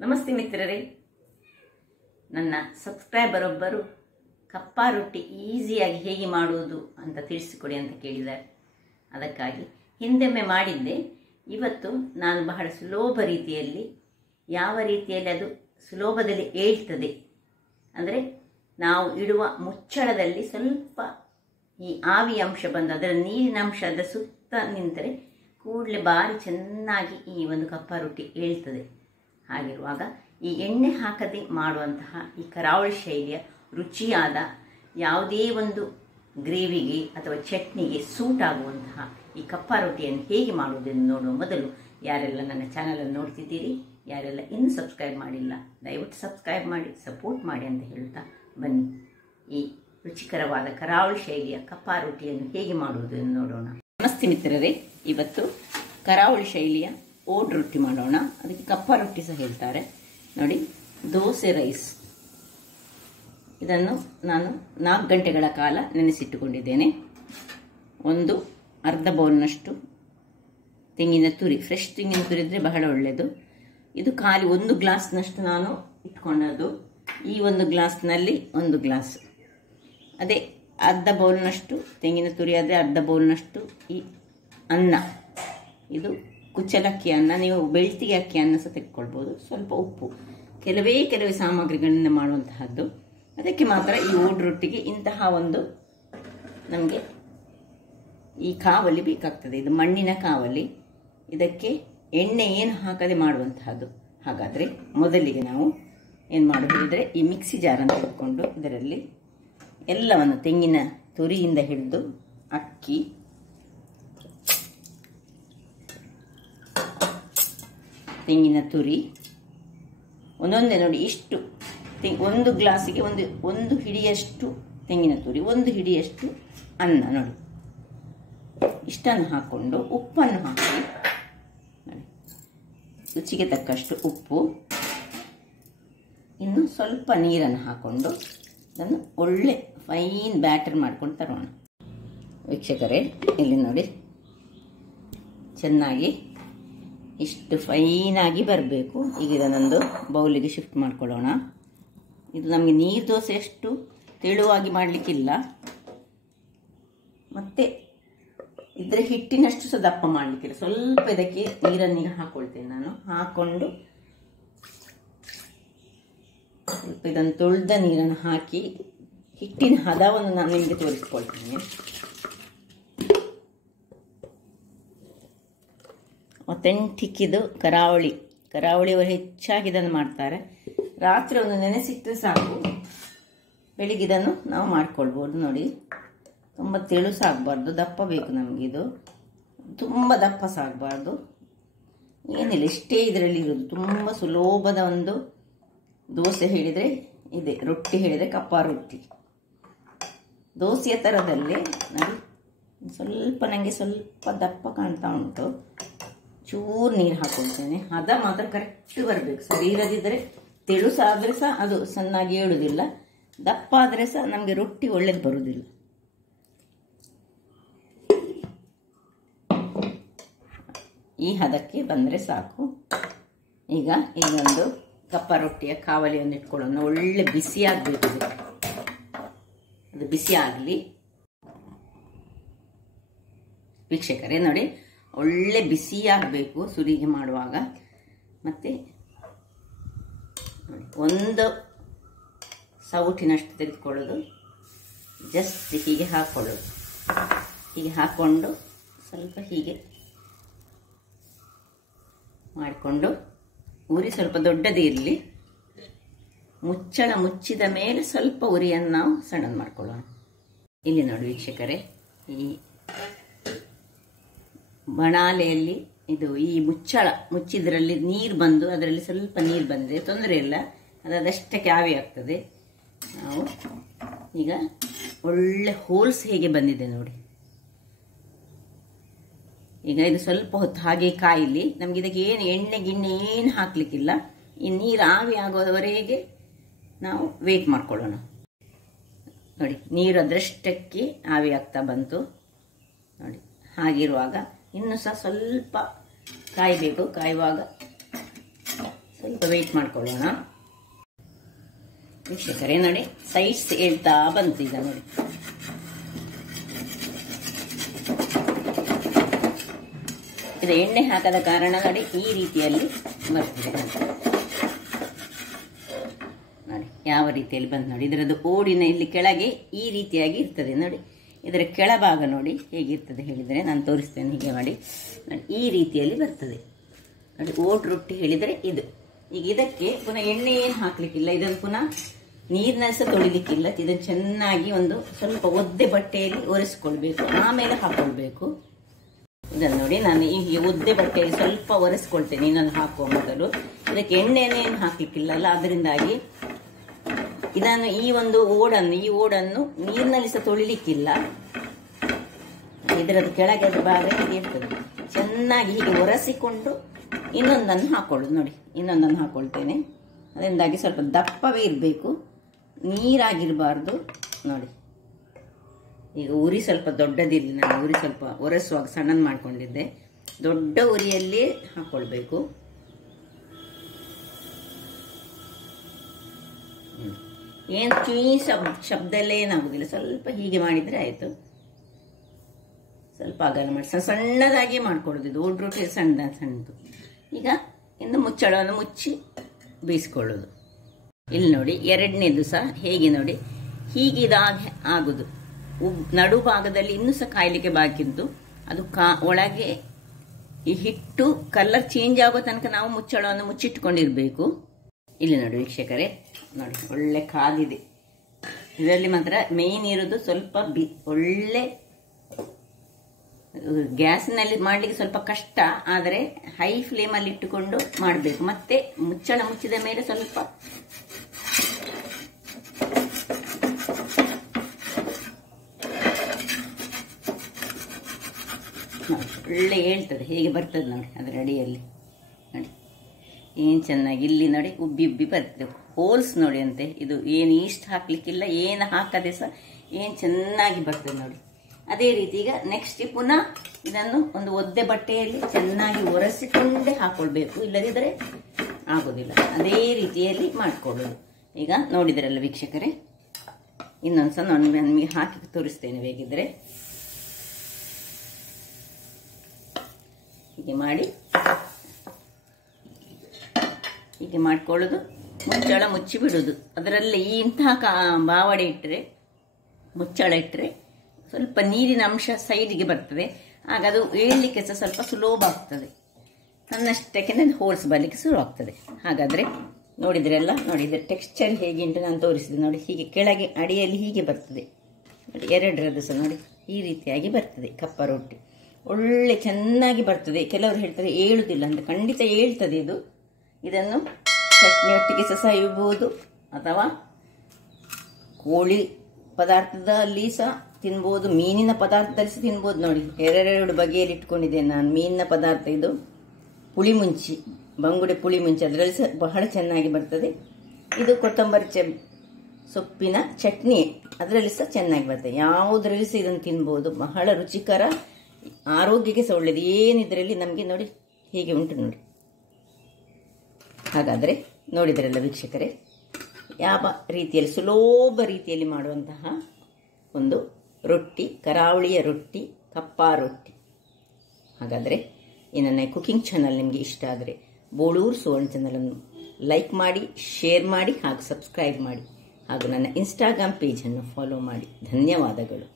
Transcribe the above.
ನಮಸ್ತೆ ಮಿತ್ರರೇ, ನನ್ನ ಸಬ್ಸ್ಕ್ರೈಬರ್ ಒಬ್ಬರು ಕಪ್ಪಾ ರೊಟ್ಟಿ ಈಸಿಯಾಗಿ ಹೇಗೆ ಮಾಡುವುದು ಅಂತ ತಿಳಿಸಿಕೊಡಿ ಅಂತ ಕೇಳಿದ್ದಾರೆ. ಅದಕ್ಕಾಗಿ ಹಿಂದೊಮ್ಮೆ ಮಾಡಿದ್ದೆ. ಇವತ್ತು ನಾನು ಬಹಳ ಸುಲಭ ರೀತಿಯಲ್ಲಿ, ಯಾವ ರೀತಿಯಲ್ಲಿ ಅದು ಸುಲಭದಲ್ಲಿ ಏಳ್ತದೆ ಅಂದರೆ ನಾವು ಇಡುವ ಮುಚ್ಚಳದಲ್ಲಿ ಸ್ವಲ್ಪ ಈ ಆವಿ ಅಂಶ ಬಂದು ಅದರ ನೀರಿನ ಅಂಶದ ಸುತ್ತ ನಿಂತರೆ ಕೂಡಲೇ ಭಾರಿ ಚೆನ್ನಾಗಿ ಈ ಒಂದು ಕಪ್ಪಾ ರೊಟ್ಟಿ ಏಳ್ತದೆ. ಹಾಗಿರುವಾಗ ಈ ಎಣ್ಣೆ ಹಾಕದೆ ಮಾಡುವಂತಹ ಈ ಕರಾವಳಿ ಶೈಲಿಯ ರುಚಿಯಾದ ಯಾವುದೇ ಒಂದು ಗ್ರೇವಿಗೆ ಅಥವಾ ಚಟ್ನಿಗೆ ಸೂಟ್ ಆಗುವಂತಹ ಈ ಕಪ್ಪಾ ರೊಟ್ಟಿಯನ್ನು ಹೇಗೆ ಮಾಡುವುದೆಂದು ನೋಡುವ ಮೊದಲು ಯಾರೆಲ್ಲ ನನ್ನ ಚಾನಲನ್ನು ನೋಡ್ತಿದ್ದೀರಿ, ಯಾರೆಲ್ಲ ಇನ್ನೂ ಸಬ್ಸ್ಕ್ರೈಬ್ ಮಾಡಿಲ್ಲ, ದಯವಿಟ್ಟು ಸಬ್ಸ್ಕ್ರೈಬ್ ಮಾಡಿ ಸಪೋರ್ಟ್ ಮಾಡಿ ಅಂತ ಹೇಳ್ತಾ ಬನ್ನಿ ಈ ರುಚಿಕರವಾದ ಕರಾವಳಿ ಶೈಲಿಯ ಕಪ್ಪಾ ರೊಟ್ಟಿಯನ್ನು ಹೇಗೆ ಮಾಡುವುದು ಎಂದು ನೋಡೋಣ. ನಮಸ್ತೆ ಮಿತ್ರರೇ, ಇವತ್ತು ಕರಾವಳಿ ಶೈಲಿಯ ಓಡ್ ರೊಟ್ಟಿ ಮಾಡೋಣ. ಅದಕ್ಕೆ ಕಪ್ಪಾ ರೊಟ್ಟಿ ಸಹ ಹೇಳ್ತಾರೆ ನೋಡಿ. ದೋಸೆ ರೈಸ್ ಇದನ್ನು ನಾನು 4 ಗಂಟೆಗಳ ಕಾಲ ನೆನೆಸಿಟ್ಟುಕೊಂಡಿದ್ದೇನೆ. ಒಂದು ಅರ್ಧ ಬೌಲ್ನಷ್ಟು ತೆಂಗಿನ ತುರಿ, ಫ್ರೆಶ್ ತೆಂಗಿನ ತುರಿ ಇದ್ದರೆ ಬಹಳ ಒಳ್ಳೆಯದು. ಇದು ಖಾಲಿ 1 ಗ್ಲಾಸ್ನಷ್ಟು ನಾನು ಇಟ್ಕೊಂಡದ್ದು. ಈ 1 ಗ್ಲಾಸ್ನಲ್ಲಿ 1 ಗ್ಲಾಸ್, ಅದೇ ಅರ್ಧ ಬೌಲ್ನಷ್ಟು ತೆಂಗಿನ ತುರಿ ಆದರೆ ಅರ್ಧ ಬೌಲ್ನಷ್ಟು ಈ ಅನ್ನ. ಇದು ಕುಚ್ಚಲಕ್ಕಿ ಅನ್ನ, ನೀವು ಬೆಳ್ತಿಗೆ ಅಕ್ಕಿ ಅನ್ನ ಸಹ ತೆಗೆದುಕೊಳ್ಬೋದು. ಸ್ವಲ್ಪ ಉಪ್ಪು, ಕೆಲವೇ ಸಾಮಗ್ರಿಗಳಿಂದ ಮಾಡುವಂತಹದ್ದು. ಅದಕ್ಕೆ ಮಾತ್ರ ಈ ಓಡ್ ರೊಟ್ಟಿಗೆ ಇಂತಹ ಒಂದು ನಮಗೆ ಈ ಕಾವಲಿ ಬೇಕಾಗ್ತದೆ. ಇದು ಮಣ್ಣಿನ ಕಾವಲಿ. ಇದಕ್ಕೆ ಎಣ್ಣೆ ಏನು ಹಾಕದೆ ಮಾಡುವಂತಹದ್ದು. ಹಾಗಾದರೆ ಮೊದಲಿಗೆ ನಾವು ಏನು ಮಾಡೋದಿದ್ರೆ ಈ ಮಿಕ್ಸಿ ಜಾರನ್ನು ತೆಗೆದುಕೊಂಡು ಇದರಲ್ಲಿ ಎಲ್ಲವನ್ನು, ತೆಂಗಿನ ತುರಿಯಿಂದ ಹಿಡಿದು ಅಕ್ಕಿ, ತೆಂಗಿನ ತುರಿ ಒಂದೊಂದೇ ನೋಡಿ, ಇಷ್ಟು 1 ಗ್ಲಾಸಿಗೆ ಒಂದು ಹಿಡಿಯಷ್ಟು ತೆಂಗಿನ ತುರಿ, 1 ಹಿಡಿಯಷ್ಟು ಅನ್ನ ನೋಡಿ. ಇಷ್ಟನ್ನು ಹಾಕ್ಕೊಂಡು ಉಪ್ಪನ್ನು ಹಾಕಿ ನೋಡಿ, ರುಚಿಗೆ ತಕ್ಕಷ್ಟು ಉಪ್ಪು, ಇನ್ನು ಸ್ವಲ್ಪ ನೀರನ್ನು ಹಾಕ್ಕೊಂಡು ಅದನ್ನು ಒಳ್ಳೆ ಫೈನ್ ಬ್ಯಾಟರ್ ಮಾಡ್ಕೊಂಡು ತರೋಣ. ವೀಕ್ಷಕರೇ, ಇಲ್ಲಿ ನೋಡಿ ಚೆನ್ನಾಗಿ ಇಷ್ಟು ಫೈನಾಗಿ ಬರಬೇಕು. ಈಗ ಇದನ್ನೊಂದು ಬೌಲಿಗೆ ಶಿಫ್ಟ್ ಮಾಡ್ಕೊಳ್ಳೋಣ. ಇದು ನಮಗೆ ನೀರು ದೋಸೆ ಅಷ್ಟು ತೆಳುವಾಗಿ ಮಾಡಲಿಕ್ಕಿಲ್ಲ, ಮತ್ತು ಇದರ ಹಿಟ್ಟಿನಷ್ಟು ಸಹ ದಪ್ಪ ಮಾಡಲಿಕ್ಕಿಲ್ಲ. ಸ್ವಲ್ಪ ಇದಕ್ಕೆ ನೀರನ್ನು ಹಾಕ್ಕೊಳ್ತೇನೆ ನಾನು. ಹಾಕ್ಕೊಂಡು ಸ್ವಲ್ಪ ಇದನ್ನು ತೊಳೆದ ನೀರನ್ನು ಹಾಕಿ ಹಿಟ್ಟಿನ ಹದವನ್ನು ನಾನು ನಿಮಗೆ ತೋರಿಸ್ಕೊಳ್ತೇನೆ. ಅಥೆಂಟಿಕ್ ಇದು ಕರಾವಳಿಯವರು ಹೆಚ್ಚಾಗಿ ಇದನ್ನು ಮಾಡ್ತಾರೆ. ರಾತ್ರಿ ಒಂದು ನೆನೆಸಿಟ್ಟರೆ ಸಾಕು, ಬೆಳಿಗ್ಗೆ ಇದನ್ನು ನಾವು ಮಾಡ್ಕೊಳ್ಬೋದು. ನೋಡಿ, ತುಂಬ ತೆಳು ಸಾಗಬಾರ್ದು, ದಪ್ಪ ಬೇಕು ನಮಗಿದು. ತುಂಬ ದಪ್ಪ ಸಾಗಬಾರ್ದು, ಏನಿಲ್ಲ, ಇಷ್ಟೇ ಇದರಲ್ಲಿ ಇರೋದು. ತುಂಬ ಸುಲಭದ ಒಂದು ದೋಸೆ ಹೇಳಿದರೆ ಇದೆ, ರೊಟ್ಟಿ ಹೇಳಿದರೆ ಕಪ್ಪಾ ರೊಟ್ಟಿ. ದೋಸೆಯ ಥರದಲ್ಲೇ ನೋಡಿ, ನನಗೆ ಸ್ವಲ್ಪ ದಪ್ಪ ಕಾಣ್ತಾ ಉಂಟು. ಚೂರು ನೀರು ಹಾಕೊಳ್ತೇನೆ. ಹದ ಮಾತ್ರ ಕರೆಕ್ಟ್ ಬರಬೇಕು. ಸರಿ ಇರದಿದ್ದರೆ ತೆಳು ಸಹ ಆದರೆ ಸಹ ಅದು ಸಣ್ಣಾಗಿ ಏಳುವುದಿಲ್ಲ, ದಪ್ಪ ಆದರೆ ಸಹ ನಮಗೆ ರೊಟ್ಟಿ ಒಳ್ಳೇದು ಬರುವುದಿಲ್ಲ. ಈ ಹದಕ್ಕೆ ಬಂದರೆ ಸಾಕು. ಈಗ ಇನ್ನೊಂದು ಕಪ್ಪಾ ರೊಟ್ಟಿಯ ಕಾವಲಿಯನ್ನು ಇಟ್ಕೊಳ್ಳೋಣ. ಒಳ್ಳೆ ಬಿಸಿ ಆಗಬೇಕು, ಅದು ಬಿಸಿ ಆಗಲಿ. ವೀಕ್ಷಕರೇ ನೋಡಿ, ಒಳ್ಳೆ ಬಿಸಿ ಆಗಬೇಕು ಸುರಿಗೆ ಮಾಡುವಾಗ. ಮತ್ತು ನೋಡಿ, 1 ಸೌಟಿನಷ್ಟು ತೆಗೆದುಕೊಳ್ಳೋದು, ಜಸ್ಟ್ ಹೀಗೆ ಹಾಕ್ಕೊಳ್ಳೋದು. ಹೀಗೆ ಹಾಕ್ಕೊಂಡು ಸ್ವಲ್ಪ ಹೀಗೆ ಮಾಡಿಕೊಂಡು, ಉರಿ ಸ್ವಲ್ಪ ದೊಡ್ಡದೇ ಇರಲಿ. ಮುಚ್ಚಳ ಮುಚ್ಚಿದ ಮೇಲೆ ಸ್ವಲ್ಪ ಉರಿಯನ್ನು ನಾವು ಸಣ್ಣದು ಮಾಡ್ಕೊಳ್ಳೋಣ. ಇಲ್ಲಿ ನೋಡಿ ವೀಕ್ಷಕರೇ, ಈ ಬಣಾಲೆಯಲ್ಲಿ ಇದು ಈ ಮುಚ್ಚಳ ಮುಚ್ಚಿದ್ರಲ್ಲಿ ನೀರು ಬಂದು, ಅದರಲ್ಲಿ ಸ್ವಲ್ಪ ನೀರು ಬಂದರೆ ತೊಂದರೆ ಇಲ್ಲ, ಅದಷ್ಟಕ್ಕೆ ಆವಿ ಆಗ್ತದೆ. ನಾವು ಈಗ ಒಳ್ಳೆ ಹೋಲ್ಸ್ ಹೇಗೆ ಬಂದಿದೆ ನೋಡಿ. ಈಗ ಇದು ಸ್ವಲ್ಪ ಹೊತ್ತು ಹಾಗೆ ಕಾಯಿಲಿ. ನಮ್ಗೆ ಇದಕ್ಕೆ ಏನು ಎಣ್ಣೆ ಗಿಣ್ಣೆ ಏನು ಹಾಕ್ಲಿಕ್ಕಿಲ್ಲ. ಈ ನೀರು ಆವಿ ಆಗೋದವರೆಗೆ ನಾವು ವೇಟ್ ಮಾಡ್ಕೊಳ್ಳೋಣ. ನೋಡಿ, ನೀರು ಅದರಷ್ಟಕ್ಕೆ ಆವಿ ಆಗ್ತಾ ಬಂತು ನೋಡಿ. ಹಾಗಿರುವಾಗ ಇನ್ನೂ ಸಹ ಸ್ವಲ್ಪ ಕಾಯಬೇಕು. ಕಾಯುವಾಗ ಸ್ವಲ್ಪ ವೆಯ್ಟ್ ಮಾಡ್ಕೊಳ್ಳೋಣ. ವೀಕ್ಷಕರೇ ನೋಡಿ, ಸೈಡ್ಸ್ ಹೇಳ್ತಾ ಬಂತು ಈಗ ನೋಡಿ. ಇದು ಎಣ್ಣೆ ಹಾಕದ ಕಾರಣ ನೋಡಿ ಈ ರೀತಿಯಲ್ಲಿ ಬರ್ತದೆ ನೋಡಿ, ಯಾವ ರೀತಿಯಲ್ಲಿ ಬಂತು ನೋಡಿ. ಇದರದ್ದು ಓಡಿನ ಇಲ್ಲಿ ಕೆಳಗೆ ಈ ರೀತಿಯಾಗಿ ಇರ್ತದೆ ನೋಡಿ. ಇದರ ಕೆಳಭಾಗ ನೋಡಿ ಹೇಗಿರ್ತದೆ ಹೇಳಿದರೆ ನಾನು ತೋರಿಸ್ತೇನೆ. ಹೀಗೆ ಮಾಡಿ ನೋಡಿ, ಈ ರೀತಿಯಲ್ಲಿ ಬರ್ತದೆ ನೋಡಿ. ಓಟ್ ರೊಟ್ಟಿ ಹೇಳಿದರೆ ಇದು. ಈಗ ಇದಕ್ಕೆ ಪುನಃ ಎಣ್ಣೆ ಏನು ಹಾಕ್ಲಿಕ್ಕಿಲ್ಲ, ಇದನ್ನು ಪುನಃ ನೀರಿನಲ್ಲಿ ಸಹ ತೊಳಿಲಿಕ್ಕಿಲ್ಲ. ಇದನ್ನು ಚೆನ್ನಾಗಿ ಒಂದು ಸ್ವಲ್ಪ ಒದ್ದೆ ಬಟ್ಟೆಯಲ್ಲಿ ಒರೆಸ್ಕೊಳ್ಬೇಕು, ಆಮೇಲೆ ಹಾಕೊಳ್ಬೇಕು. ಇದನ್ನು ನೋಡಿ, ನಾನು ಈ ಒದ್ದೆ ಬಟ್ಟೆಯಲ್ಲಿ ಸ್ವಲ್ಪ ಒರೆಸ್ಕೊಳ್ತೇನೆ ಇನ್ನೊಂದು ಹಾಕುವ ಮೊದಲು. ಇದಕ್ಕೆ ಎಣ್ಣೆನೇನು ಹಾಕ್ಲಿಕ್ಕಿಲ್ಲ ಅಲ್ಲ, ಅದರಿಂದಾಗಿ ಇದನ್ನು ಈ ಓಡನ್ನು ನೀರಿನಲ್ಲಿ ಸಹ ತೊಳಿಲಿಕ್ಕಿಲ್ಲ. ಇದರದ್ದು ಕೆಳಗೆ ಭಾಗ ಇರ್ತದೆ. ಚೆನ್ನಾಗಿ ಹೀಗೆ ಒರೆಸಿಕೊಂಡು ಇನ್ನೊಂದನ್ನು ಹಾಕೊಳ್ಳೋದು ನೋಡಿ. ಇನ್ನೊಂದನ್ನು ಹಾಕೊಳ್ತೇನೆ. ಅದರಿಂದಾಗಿ ಸ್ವಲ್ಪ ದಪ್ಪವೇ ಇರಬೇಕು, ನೀರಾಗಿರಬಾರ್ದು ನೋಡಿ. ಈಗ ಉರಿ ಸ್ವಲ್ಪ ದೊಡ್ಡದಿರಲಿ, ನಾನು ಉರಿ ಸ್ವಲ್ಪ ಒರೆಸುವಾಗ ಸಣ್ಣದು ಮಾಡ್ಕೊಂಡಿದ್ದೆ. ದೊಡ್ಡ ಉರಿಯಲ್ಲಿ ಹಾಕೊಳ್ಬೇಕು. ಏನು ಚುಯಿ ಶಬ್ದ ಎಲ್ಲ ಏನಾಗುದಿಲ್ಲ. ಸ್ವಲ್ಪ ಹೀಗೆ ಮಾಡಿದ್ರೆ ಆಯ್ತು. ಸ್ವಲ್ಪ ಅಗಲ ಮಾಡಿ ಸಣ್ಣದಾಗಿ ಮಾಡ್ಕೊಳ್ಳೋದು. ಇದು ಓಡ್ ರೊಟ್ಟಿ ಸಣ್ಣದು. ಈಗ ಇನ್ನು ಮುಚ್ಚಳವನ್ನು ಮುಚ್ಚಿ ಬೇಯಿಸ್ಕೊಳ್ಳೋದು. ಇಲ್ಲಿ ನೋಡಿ, ಎರಡನೇದು ಸಹ ಹೇಗೆ ನೋಡಿ, ಹೀಗಿದಾಗೆ ಆಗುದು. ನಡು ಭಾಗದಲ್ಲಿ ಇನ್ನೂ ಸಹ ಕಾಯಲಿಕ್ಕೆ ಬಾಕಿ ಉಂಟು. ಅದು ಒಳಗೆ ಈ ಹಿಟ್ಟು ಕಲರ್ ಚೇಂಜ್ ಆಗೋ ತನಕ ನಾವು ಮುಚ್ಚಳವನ್ನು ಮುಚ್ಚಿಟ್ಕೊಂಡಿರ್ಬೇಕು. ಇಲ್ಲಿ ನೋಡಿ ವೀಕ್ಷಕರೇ, ನೋಡಿ ಒಳ್ಳೆ ಕಾದಿದೆ. ಇದರಲ್ಲಿ ಮಾತ್ರ ಮೇಯ್ನ್ ಇರೋದು ಸ್ವಲ್ಪ ಒಳ್ಳೆ ಗ್ಯಾಸ್ನಲ್ಲಿ ಮಾಡಲಿಕ್ಕೆ ಸ್ವಲ್ಪ ಕಷ್ಟ, ಆದರೆ ಹೈ ಫ್ಲೇಮಲ್ಲಿ ಇಟ್ಟುಕೊಂಡು ಮಾಡಬೇಕು. ಮತ್ತೆ ಮುಚ್ಚಳ ಮುಚ್ಚಿದ ಮೇಲೆ ಸ್ವಲ್ಪ ಒಳ್ಳೆ ಹೇಳ್ತದೆ, ಹೇಗೆ ಬರ್ತದೆ ನೋಡಿ ಅದರ ಅಡಿಯಲ್ಲಿ ನೋಡಿ. ಏನು ಚೆನ್ನಾಗಿ ಇಲ್ಲಿ ನೋಡಿ ಉಬ್ಬಿ ಉಬ್ಬಿ ಬರ್ತದೆ. ಹೋಲ್ಸ್ ನೋಡಿ ಅಂತೆ. ಇದು ಏನು ಈಸ್ಟ್ ಹಾಕ್ಲಿಕ್ಕಿಲ್ಲ, ಏನು ಹಾಕದೆ ಸಹ ಏನು ಚೆನ್ನಾಗಿ ಬರ್ತದೆ ನೋಡಿ. ಅದೇ ರೀತಿ ಈಗ ನೆಕ್ಸ್ಟ್ ಪುನಃ ಇದನ್ನು ಒಂದು ಒದ್ದೆ ಬಟ್ಟೆಯಲ್ಲಿ ಚೆನ್ನಾಗಿ ಒರೆಸಿಕೊಂಡೇ ಹಾಕೊಳ್ಬೇಕು, ಇಲ್ಲದಿದ್ದರೆ ಆಗೋದಿಲ್ಲ. ಅದೇ ರೀತಿಯಲ್ಲಿ ಮಾಡಿಕೊಳ್ಳೋದು. ಈಗ ನೋಡಿದ್ರಲ್ಲ ವೀಕ್ಷಕರೇ, ಇನ್ನೊಂದ್ಸಲ ನಿಮಗೆ ಹಾಕಿ ತೋರಿಸ್ತೇನೆ ಬೇಕಿದ್ರೆ. ಹೀಗೆ ಮಾಡಿ ಹೀಗೆ ಮಾಡ್ಕೊಳ್ಳೋದು. ಮುಚ್ಚಳ ಮುಚ್ಚಿ ಬಿಡೋದು. ಅದರಲ್ಲಿ ಇಂತಹ ಬಾವಡೆ ಇಟ್ಟರೆ, ಮುಚ್ಚಳ ಇಟ್ಟರೆ ಸ್ವಲ್ಪ ನೀರಿನ ಅಂಶ ಸೈಡಿಗೆ ಬರ್ತದೆ. ಆಗ ಅದು ಏಳಲಿಕ್ಕೆ ಸಹ ಸ್ವಲ್ಪ ಸುಲಭ ಆಗ್ತದೆ. ತನ್ನಷ್ಟಕ್ಕೆ ಹೋಲ್ಸ್ ಬರಲಿಕ್ಕೆ ಶುರು ಆಗ್ತದೆ. ಹಾಗಾದರೆ ನೋಡಿದ್ರೆಲ್ಲ ನೋಡಿ, ಇದರ ಟೆಕ್ಸ್ಚರ್ ಹೇಗೆ ಉಂಟು ನಾನು ತೋರಿಸಿದೆ ನೋಡಿ. ಹೀಗೆ ಕೆಳಗೆ ಅಡಿಯಲ್ಲಿ ಹೀಗೆ ಬರ್ತದೆ ನೋಡಿ. ಎರಡರದ್ದು ಸಹ ನೋಡಿ ಈ ರೀತಿಯಾಗಿ ಬರ್ತದೆ. ಕಪ್ಪ ರೊಟ್ಟಿ ಒಳ್ಳೆ ಚೆನ್ನಾಗಿ ಬರ್ತದೆ. ಕೆಲವರು ಹೇಳ್ತಾರೆ ಏಳುವುದಿಲ್ಲ ಅಂತ, ಖಂಡಿತ ಏಳ್ತದೆ ಇದು. ಇದನ್ನು ಚಟ್ನಿಯೊಟ್ಟಿಗೆ ಸಹ ಇರ್ಬೋದು, ಅಥವಾ ಕೋಳಿ ಪದಾರ್ಥದಲ್ಲಿ ಸಹ ತಿನ್ಬೋದು, ಮೀನಿನ ಪದಾರ್ಥದಲ್ಲಿ ಸಹ ತಿನ್ಬೋದು. ನೋಡಿ ಎರಡೆರಡು ಬಗೆಯಲ್ಲಿ ಇಟ್ಕೊಂಡಿದ್ದೇನೆ ನಾನು. ಮೀನಿನ ಪದಾರ್ಥ ಇದು ಪುಳಿ ಮುಂಚಿ, ಬಂಗುಡೆ ಪುಳಿ ಮುಂಚಿ, ಅದರಲ್ಲಿ ಸಹ ಬಹಳ ಚೆನ್ನಾಗಿ ಬರ್ತದೆ. ಇದು ಕೊತ್ತಂಬರಿ ಸೊಪ್ಪಿನ ಚಟ್ನಿ, ಅದರಲ್ಲಿ ಸಹ ಚೆನ್ನಾಗಿ ಬರ್ತದೆ. ಯಾವುದರಲ್ಲಿ ಸಹ ಇದನ್ನು ತಿನ್ಬೋದು. ಬಹಳ ರುಚಿಕರ, ಆರೋಗ್ಯಕ್ಕೆ ಸಹ ಒಳ್ಳೆಯದು. ಏನಿದ್ರಲ್ಲಿ ನಮಗೆ ನೋಡಿ ಹೀಗೆ ಉಂಟು ನೋಡಿ. ಹಾಗಾದರೆ ನೋಡಿದ್ರಲ್ಲ ವೀಕ್ಷಕರೇ, ಯಾವ ರೀತಿಯಲ್ಲಿ ಸುಲಭ ರೀತಿಯಲ್ಲಿ ಮಾಡುವಂತಹ ಒಂದು ರೊಟ್ಟಿ, ಕರಾವಳಿಯ ರೊಟ್ಟಿ, ಕಪ್ಪ ರೊಟ್ಟಿ. ಹಾಗಾದರೆ ಈ ನನ್ನ ಕುಕಿಂಗ್ ಚಾನಲ್ ನಿಮಗೆ ಇಷ್ಟ ಆದರೆ ಬೋಳೂರು ಸುವರ್ಣ ಚಾನಲನ್ನು ಲೈಕ್ ಮಾಡಿ, ಶೇರ್ ಮಾಡಿ ಹಾಗೂ ಸಬ್ಸ್ಕ್ರೈಬ್ ಮಾಡಿ. ಹಾಗೂ ನನ್ನ ಇನ್ಸ್ಟಾಗ್ರಾಮ್ ಪೇಜನ್ನು ಫಾಲೋ ಮಾಡಿ. ಧನ್ಯವಾದಗಳು.